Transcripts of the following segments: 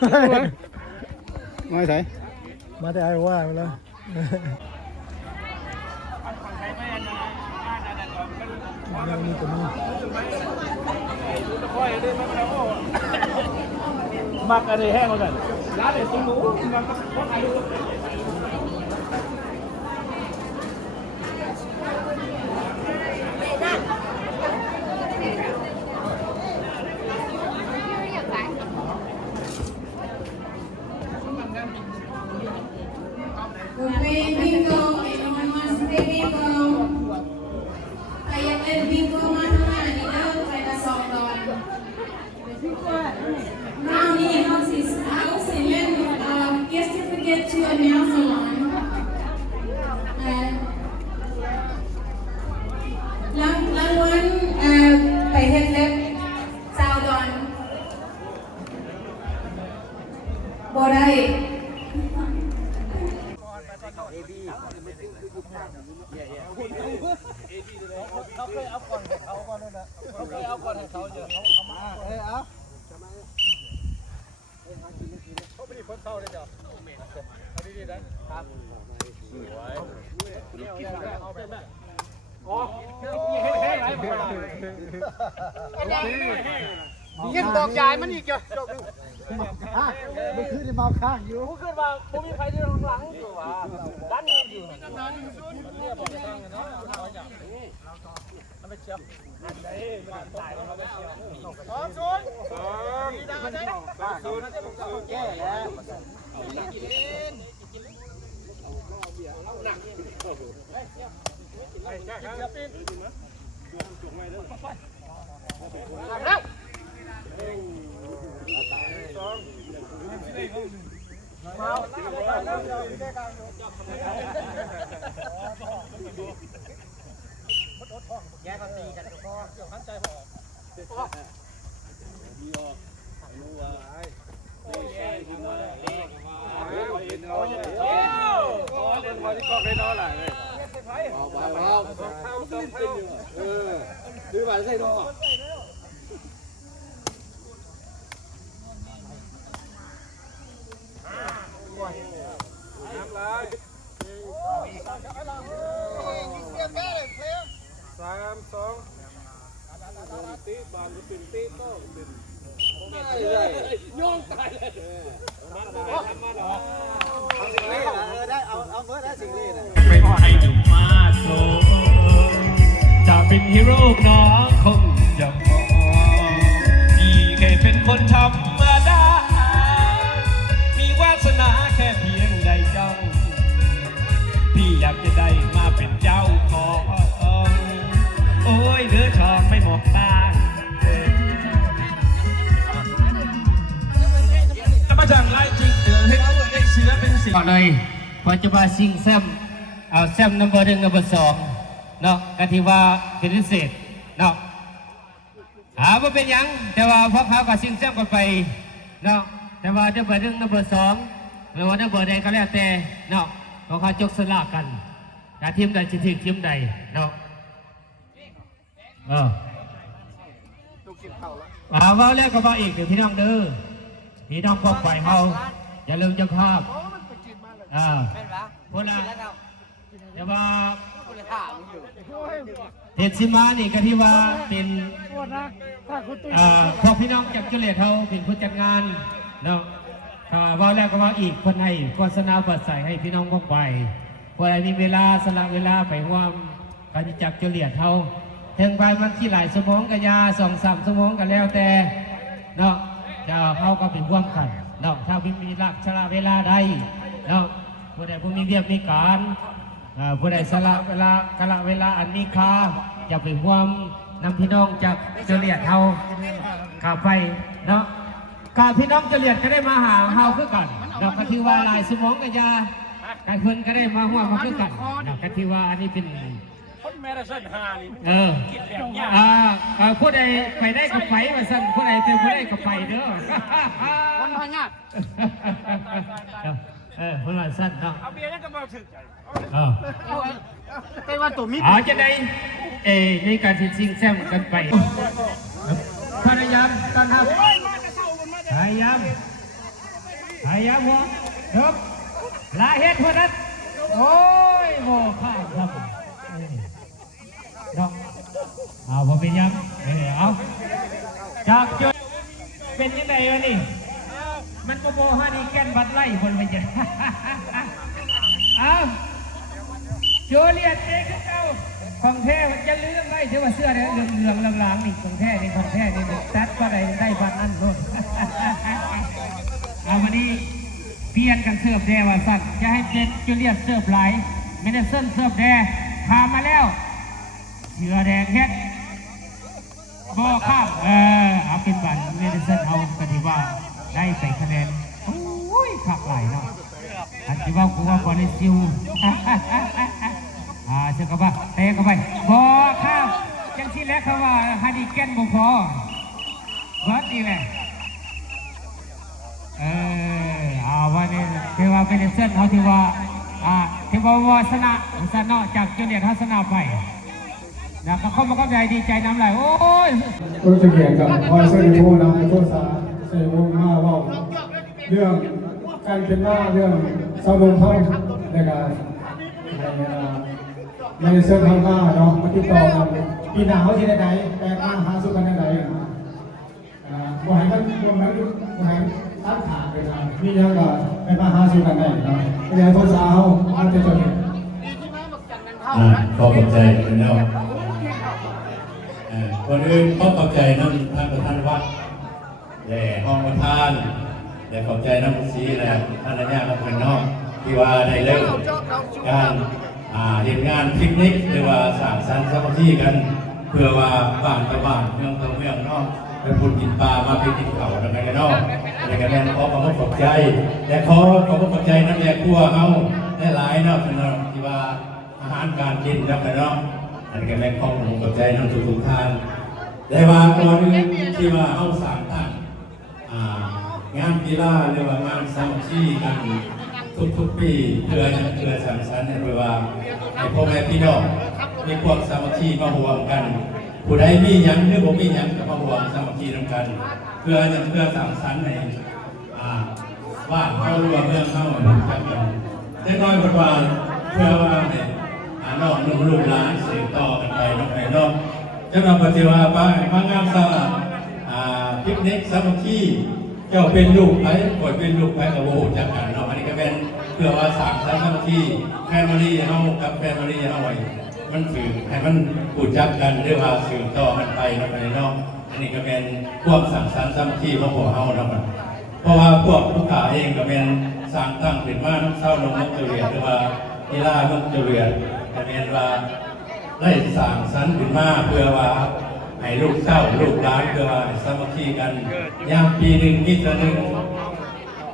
มาใส่ มาแต่ไอ้ว่าไปแล้วยังมีตัวนี้มักอะไรแห้งกว่ากันร้านไหนตุ้งหมูมันก็ขายดูBingo, anyone wants to play bingo? Kaya may bingo man ito, kaya song doon. Now the house is house and then guest to forget to announce along. รางวัลไปเฮ็ดเล็บสาวดอนบ่ได้ เขาเคยเอาก่อนเขาก่อนเลยนะเขาเคยเอาก่อนให้เขาเยอะเขามาเอาเขาไม่ได้พ้นเข้าเลยจ้ะเอาดีๆนะครับสวยเอาไปได้อ๋อเฮ้ยไรยินบอกยายมันอีกจ้ะไม่ขึ้นในเมาข้างอยู่ขึ้นมาผมมีใครที่หลังอยู่ว่ะด้านนี้อยู่เนี่ยบอกทางนะไม่เชียวไหนตายแล้วไม่เชียว2-0แย่แล้วแล้วแยกกันตีกันก็เกี่ยวขันใจพอมีออกรู้ว่าโอ้ยแย่ดีมากเล่นบอลที่กอกได้น้อยหล่ะเลยออกมาแล้วเข้าต้องขึ้นอยู่ดื้อมาใส่ดอกน้ำลาย3-2ตีบอลจะเป็นตีโต้เป็นย่องตายเลยมาหรอเอาสิ่งเล่ได้เอาเมื่อได้สิ่งเล่เป็นใครอยู่มาโกจะเป็นฮีโร่น้องคงจะมองพี่แค่เป็นคนธรรมดามีวาสนาแค่เพียงใดจ้องพี่อยากจะได้มาเป็นเจ้าของโอ้ยเนื้อทองไม่หมดตามาจากไรจริงให้ได้เชื้อเป็นสิ่งก่อนเลยปัจจุบันซิงแซมเอาแซมนัมเบอร์1นัมเบอร์2เนาะกันที่ว่าเป็นพิเศษเนาะว่าเป็นยังแต่ว่าพวกเขากับซิงแซมกันไปเนาะแต่ว่านัมเบอร์1นัมเบอร์2หรือว่านัมเบอร์ใดก็แล้วแต่เนาะพวกเขาจกสลากกันแต่ทีมใดจะถึงทีมใดเนาะว่าแล้วก็ว่าอีกเดี๋ยวพี่น้องเด้อพี่น้องพวกฝ่ายเฮาอย่าลืมเจ้าภาพคนละแต่ว่าเทศสิมานี่ก็ที่ว่าเป็นพอพี่น้องจากเจริญเฮาเป็นผู้จัดงานเนาะว่าแล้วก็ว่าอีกคนให้โฆษณาเปิดใส่ให้พี่น้องพวกฝ่ายคนใดมีเวลาสละเวลาไปร่วมการจักเจริญเฮาถึงไปมันที่หลายสมองกันยา2-3 สมองกันแล้วแต่เนาะจะเขาก็เป็นร่วมกันเนาะถ้ามีหลักชละเวลาใดเนาะผู้ใดผู้มีเรียบมีการผู้ใดสละเวลากละเวลาอันมีค่าจะเป็นร่วมนำพี่น้องจากเจริญเฮาข้าไปเนาะข้าพี่น้องเจริญก็ได้มาหาเฮาคือกันเนาะก็ถือว่าหลายสมองกันยาการเพิ่นก็ได้มาร่วมมาคือกันเนาะก็ถือว่าอันนี้เป็นแมราธอนฮานี่คิดแบบยากผู้ใดไปได้กับไปมาสั่นผู้ใดเจอผู้ใดกับไปเด้อวันพังงาผู้ใดสั่นเนาะเอาเบียร์ยังก็มาถึงใจเป็นวันตัวมิตรจะได้ในการชิงแซมกันไปพยายามตั้งครับพยายาม พยายามหัวเถิบลาเฮ็ดพวกนั้นโอ้ยโม่ข้ามครับเนาะเอาพอเป็นยังเอาจากจุดเป็นยังไงวะนี่มันโมฮานี่แกนบัดไล่คนไปจ้ะเอาโจเลียนเองเก่าของแท้มันจะเลื่องไล่เชื่อว่าเสื้อเนี่ยเหลืองๆหลังๆนี่ของแท้นี่ของแท้นี่ตัดก็ได้บัดนั่นโน่นเอาวันนี้เปลี่ยนกันเสิร์ฟแดว่าสั่นจะให้เป็นโจเลียนเสิร์ฟไหลไม่ได้เสิร์ฟแดพามาแล้วเสือแดงเฮ็ดบ่ข้ามเอาเป็นบัตรเมดิเซนเอากันดีว่าได้ไปคะแนนโอ้ยขับไหลเนาะอันที่ว่ากูว่าบอลซิวเชื่อกับว่าเตะเข้าไปบ่ข้ามจังที่แรกเขาว่าฮันนี่แกนบ่พอเบิร์ดนี่แหละเอาวันนี้ที่ว่าเมดิเซนเขาที่ว่าที่ว่าชนะจากจูเนียร์ทัศนาไปนะครับเข้ามาก็ใจดีใจน้ำไหลโอ้ยก็จะเกี่ยวกับคอยเส้นโพนะโทษสาเส้นโพมาว่าเรื่องการเป็นหน้าเรื่องเศร้าลงเข้าในการในเส้นทางหน้าเนาะมาติดต่อกันปีหนาวที่ไหนแปลงมาหาสุกันไหนบ่ให้มันบ่ให้ตั้งขาไปทางมีอย่างก็ไปมาหาสุกันไหนเนาะเดี๋ยวโทษสาเขาอาจจะจนขอบใจกันแล้วคนอื่นขอบใจน้ำท่านประธานวัดและห้องประธานและขอบใจน้ำซีและท่านอาจารย์และคนนอกที่ว่าได้เริ่มการเห็นงานพิกนิกหรือว่าสร้างสรรค์สามัคคีกันเพื่อว่าบ้านกับบ้านเมืองกับเมืองนอกเป็นบุญกินปลามาเป็นกินเข่าแล้วกันนอกอะไรกันแน่ขอความขอบใจและขอความขอบใจน้ำแดงคั่วเอาได้หลายนอกที่ว่าอาหารการกินแล้วกันนอกอันนี้ก็แม่ข้อมูลกับใจน้ำทุกท่านแต่ว่าก่อนที่ว่าเอาสามท่านงานกีฬาหรือว่างานสามัคคีกันทุกปีเพื่อสังสรรค์หรือว่าให้พ่อแม่พี่น้องมีความสามัคคีมาห่วงกันผู้ใดมีหยังหรือบ่มีหยังก็มาห่วงสามัคคีร่วมกันเพื่อสังสรรค์ในว่าเขารวมเรื่องเข้ากันได้น้อยบทบาทเพื่อว่าเนี่ยน้องลูกหลานสืบต่อกันไปน้องไหนน้องเจ้าหน้าปฏิวัติไปมางานสลัดพิกนิกสามัคคีเจ้าเป็นลูกไปกดเป็นลูกไปกับโอ้จากกันเนาะอันนี้ก็เป็นเพื่อว่าสามสามัคคีแฟมิลี่เฮากับแฟมิลี่เฮาไว้มันถือให้มันพูดจักกันเรียกว่าสืบต่อกันไปน้องไหนน้องอันนี้ก็เป็นพวกสังสรรค์สามัคคีของพวกเฮาเนาะเพราะว่าพวกผู้ข่าเองก็เป็นสร้างตั้งขึ้นมาน้ำเศร้าลงน้ำเจริญหรือว่ากีฬาน้ำเจริญจะเป็นว่าได้สร้างสรรค์ขึ้นมาเพื่อว่าให้ลูกเต้าลูกหลานเพื่อว่าสามัคคีกันย่างปีหนึ่งนิดละหนึ่ง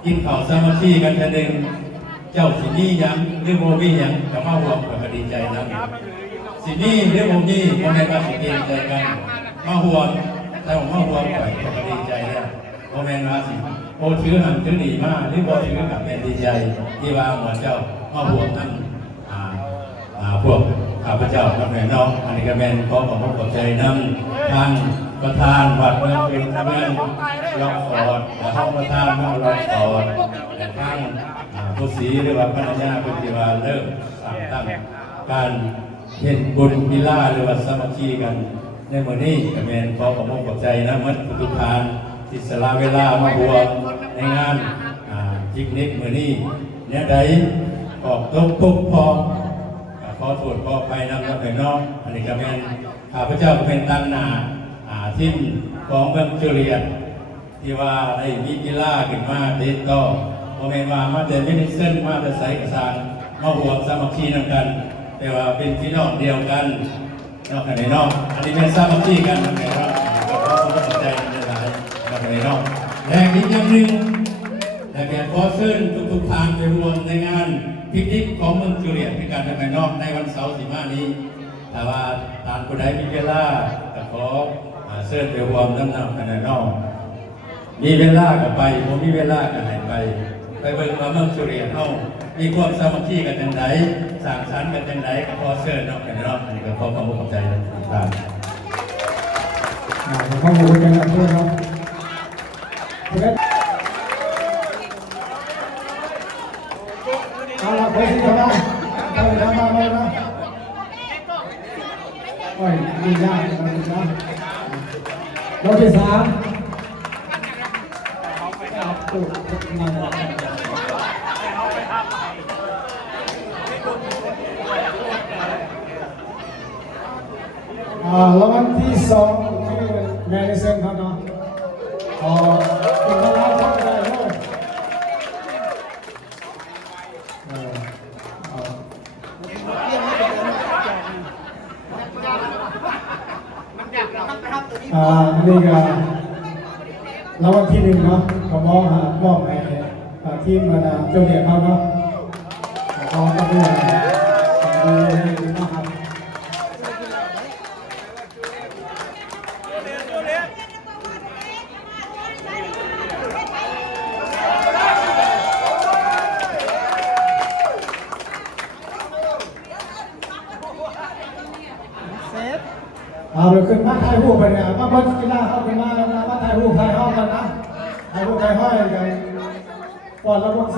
กินข้าวสามัคคีกันทีหนึ่งเจ้าสินี่ยังหรือโมมี่ยังจะมาห่วงกับดีใจนะสินี่หรือโมมี่โมแม่ก็สิดีใจกันมาห่วงแต่ผมมาห่วงไปก็ดีใจแล้วโมแม่มาสิโอถือหันถือดีมากหรือโมถือกับแม่ดีใจที่ว่าเหมือนเจ้ามาห่วงนั่นพวกข้าพเจ้าน้องแม่น้องอันนี้ก็เป็นขอขอบใจนำทางประธานวัดเมืองเป็นเมืองล็อกฟอร์ดและห้องประธานเมืองล็อกฟอร์ดและทางผู้ศรีหรือว่าพนักงานเป็นที่ว่าเริ่มสร้างตั้งการเห็นบุญกีฬาหรือว่าสามัคคีกันในมื้อนี้ก็เป็นขอขอบใจนะมัดทุกทานที่สละเวลามาบวชในงานพิกนิกมื้อนี้เนี่ยใดออกทุกพอขอโทษขอไปนำไปน้องอันนี้ก็เป็นข้าพเจ้าก็เป็นตั้งนาทีมของเมืองเจริญที่ว่าได้มีกีฬาขึ้นมาติดต่อโมเมนต์มาแต่ไม่ได้เส้นมาแต่ใส่กระสังมาห่วงสามัคคีนำกันแต่ว่าเป็นพี่น้องเดียวกันนอกจากในนอกอันนี้เป็นสามัคคีกันนะครับก็ขอสนใจในหลายนอกจากในนอกและอีกอย่างหนึ่งแต่แกขอเชิญทุกทางไปร่วมในงานพิกนิกของเมืองเจริญที่การทำงานนอกในวันเสาร์15นี้แต่ว่าทานผู้ใดมีเวลาก็ขอเชิญไปร่วมน้ำกันในนอกมีเวลาก็ไปผมมีเวลาก็ให้ไปเบิ่งว่าเมืองเจริญเฮามีความสามัคคีกันจังไดสร้างสรรค์กันจังไดก็ขอเชิญนอกกันในนอกอันนี้ก็ขอความขอบใจครับข้อมูลกันนะเพื่อนครับ เอาละเพื่อนที่เขาได้เอาเลยมาเลยนะโอ้ยดียากนะรอบที่3รางวัลที่2ที่แมริเซนครับเนาะเป็นรางวัลที่ได้เลยนี่ก็รางวัลที่1เนาะก็มอบให้ทีมเจ้าเหรียญเขาเนาะขอบคุณนะครับ เอาเดี๋ยวขึ้นมาถ่ายรูปไปเนี่ยมาเบิ้ลกีฬาเข้ากันมาถ่ายรูปถ่ายห้องกันนะถ่ายรูปถ่ายห้อยกันก่อนระบบ